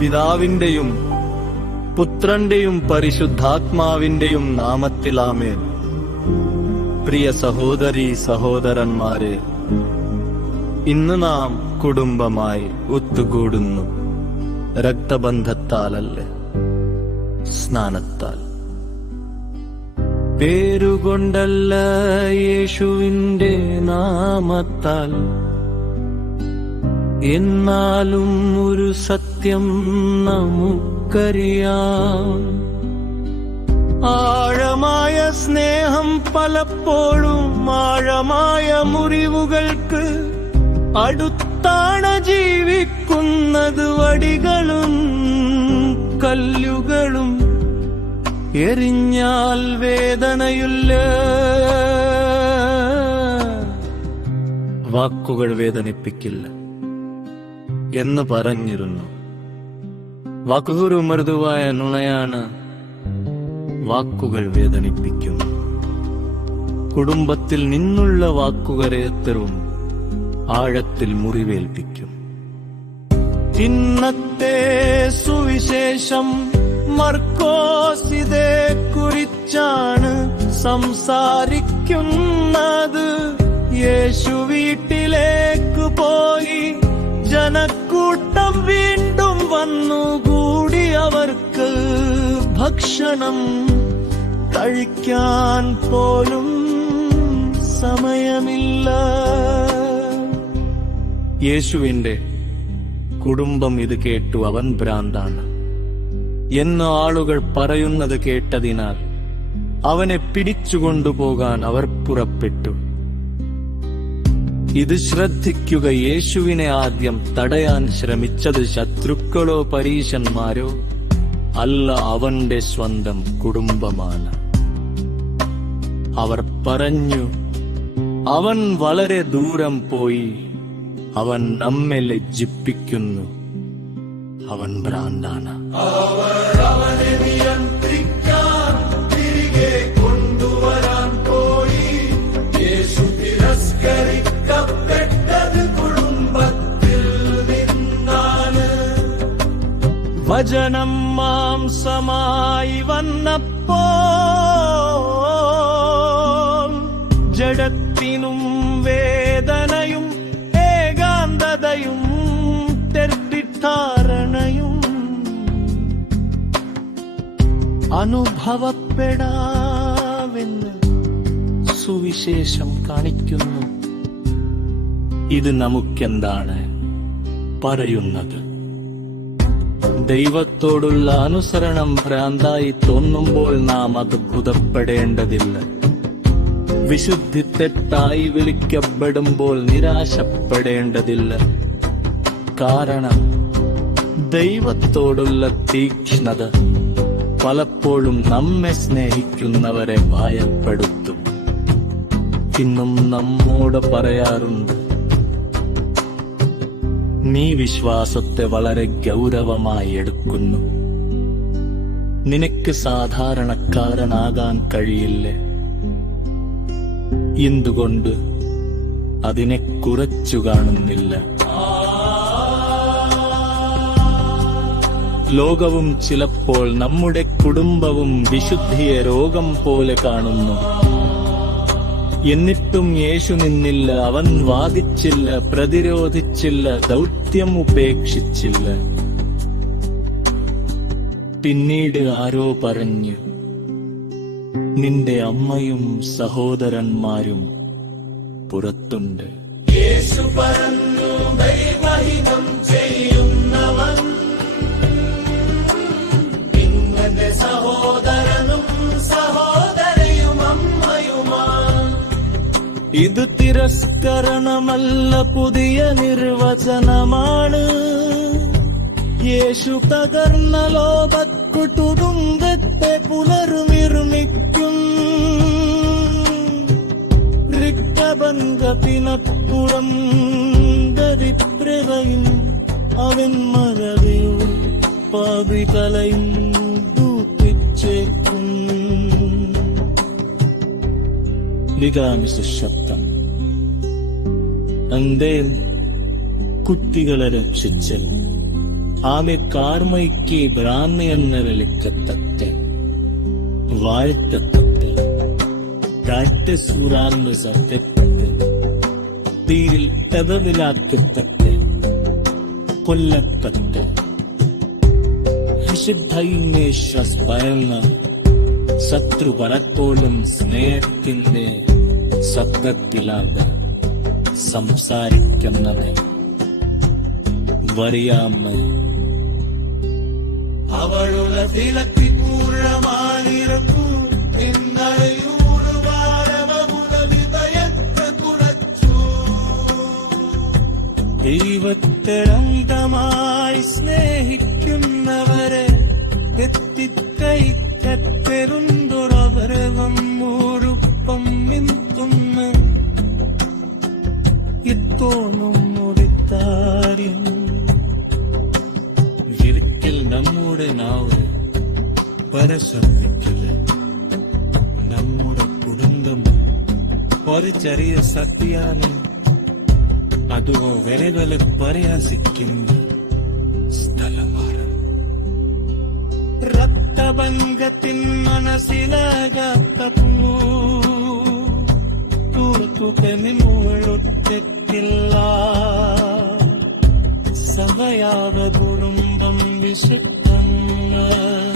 പിതാവിന്റെയും പുത്രന്റെയും പരിശുദ്ധാത്മാവിന്റെയും നാമത്തിലാമേൻ പ്രിയ സഹോദരി സഹോദരന്മാരെ ഇന്ന് നാം കുടുംബമായി ഒത്തുകൂടുന്നു. രക്തബന്ധത്താലല്ലേ? സ്നാനത്താൽ. പേരുകൊണ്ടല്ല യേശുവിന്റെ നാമത്താൽ എന്നാലും ഒരു സത്യം നമുക്കറിയാം. ആഴമായ സ്നേഹം പലപ്പോഴും ആഴമായ മുറിവുകൾക്ക് അടുത്താണ് ജീവിക്കുന്നത് വടികളും കല്ലുകളും എറിഞ്ഞാൽ വേദനയില്ല. വാക്കുകൾ വേദനിപ്പിക്കില്ല. എന്ന് പറഞ്ഞിരുന്നു. വാക്കുകൾ മൃദുവായ നുണയാണ് വാക്കുകൾ വേദനിപ്പിക്കുന്നു. കുടുംബത്തിൽ നിന്നുള്ള വാക്കുകൾ എത്തരും ആഴത്തിൽ മുറിവേൽപ്പിക്കും. ഇന്നത്തെ സുവിശേഷം മർക്കോസിതെ കുറിച്ചാണ് സംസാരിക്കുന്നത്. യേശു വീട്ടിലേക്ക് പോയി ജനക്കൂട്ടം വീണ്ടും വന്നുകൂടി അവർക്ക് ഭക്ഷണം കഴിക്കാൻ പോലും സമയമില്ല. യേശുവിന്റെ കുടുംബം ഇത് കേട്ടു അവൻ ഭ്രാന്താണ്. എന്ന് ആളുകൾ പറയുന്നത് കേട്ടതിനാൽ അവനെ പിടിച്ചുകൊണ്ടുപോകാൻ അവർ പുറപ്പെട്ടു. ഇത് ശ്രദ്ധിക്കുക യേശുവിനെ ആദ്യം തടയാൻ ശ്രമിച്ചത് ശത്രുക്കളോ പരീശന്മാരോ അല്ല അവന്റെ സ്വന്തം കുടുംബമാണ്. അവർ പറഞ്ഞു അവൻ വളരെ ദൂരം പോയി അവൻ നമ്മെ ലജ്ജിപ്പിക്കുന്നു. അവൻ ഭ്രാന്താണ്. വചനം മാംസമായി വന്നപ്പോ ജഡത്തിനും വേദനയും ഏകാന്തതയും തെറ്റിദ്ധാരണയും അനുഭവപ്പെടാവെന്ന് സുവിശേഷം കാണിക്കുന്നു. ഇത് നമുക്കെന്താണ് പറയുന്നത്? ദൈവത്തോടുള്ള അനുസരണം ഭ്രാന്തായി തോന്നുമ്പോൾ നാം അത് പുതപ്പെടേണ്ടതില്ല വിശുദ്ധി തെറ്റായി വിളിക്കപ്പെടുമ്പോൾ നിരാശപ്പെടേണ്ടതില്ല. കാരണം ദൈവത്തോടുള്ള തീക്ഷ്ണത പലപ്പോഴും നമ്മെ സ്നേഹിക്കുന്നവരെ ഭയപ്പെടുത്തും. ഇന്നും നമ്മോട് പറയാറുണ്ട് നീ വിശ്വാസത്തെ വളരെ ഗൗരവമായി എടുക്കുന്നു. നിനക്ക് സാധാരണക്കാരനാകാൻ കഴിയില്ലേ? എന്തുകൊണ്ട് അതിനെ കുറച്ചു കാണുന്നില്ല? ലോകവും ചിലപ്പോൾ നമ്മുടെ കുടുംബവും വിശുദ്ധിയെ രോഗം പോലെ കാണുന്നു. എന്നിട്ടും യേശു നിന്നില്ല. അവൻ വാദിച്ചില്ല പ്രതിരോധിച്ചില്ല ദൗത്യം ഉപേക്ഷിച്ചില്ല. പിന്നീട് ആരോ പറഞ്ഞു നിന്റെ അമ്മയും സഹോദരന്മാരും പുറത്തുണ്ട്. യേശു പറഞ്ഞു ഇത് തിരസ്കരണമല്ല പുതിയ നിർവചനമാണ് യേശു തകർന്ന ലോകക്കുട്ടുതുങ്കത്തെ പുനർനിർമ്മിക്കും ഋക്തബന്ധത്തിനപ്പുറം ദരിദ്രതയും അവൻ മറവിയും പാപികളയും ദൂത്തിച്ചേക്കും വികാമി ശബ്ദം. എന്തേൽ കുട്ടികളെ രക്ഷിച്ചൽ. ആമെ കാർമ്മയ്ക്ക് ഭ്രാന്തി എന്ന വിളിക്കത്തത്തെ വാഴ്ത്തത്തത്തെ കാറ്റസൂറാർന്ന് സത്യത്തത്തെ തീരിൽ തെതവിലാക്കത്തെ കൊല്ലത്തത്തെ വിശുദ്ധ ഇന്നേശ്വസ് പലപ്പോഴും സ്നേഹത്തിന്റെ ശബ്ദത്തിലാകെ സംസാരിക്കുന്നത് വറിയാമ്മ അവളുടെ തിളക്കി നമ്മുടെ നാവ് പരശ്രദ്ധിക്കില്ല നമ്മുടെ കുടുംബം ഒരു ചെറിയ സത്യാണ്. അതോ വിലകളെ പരയാസിക്കുന്ന സ്ഥലമാണ്. രക്തബന്ധത്തിൻ മനസ്സിലാകാത്ത തൂർത്തുകനിമുകളൊറ്റക്കില്ല sẽ tăng ai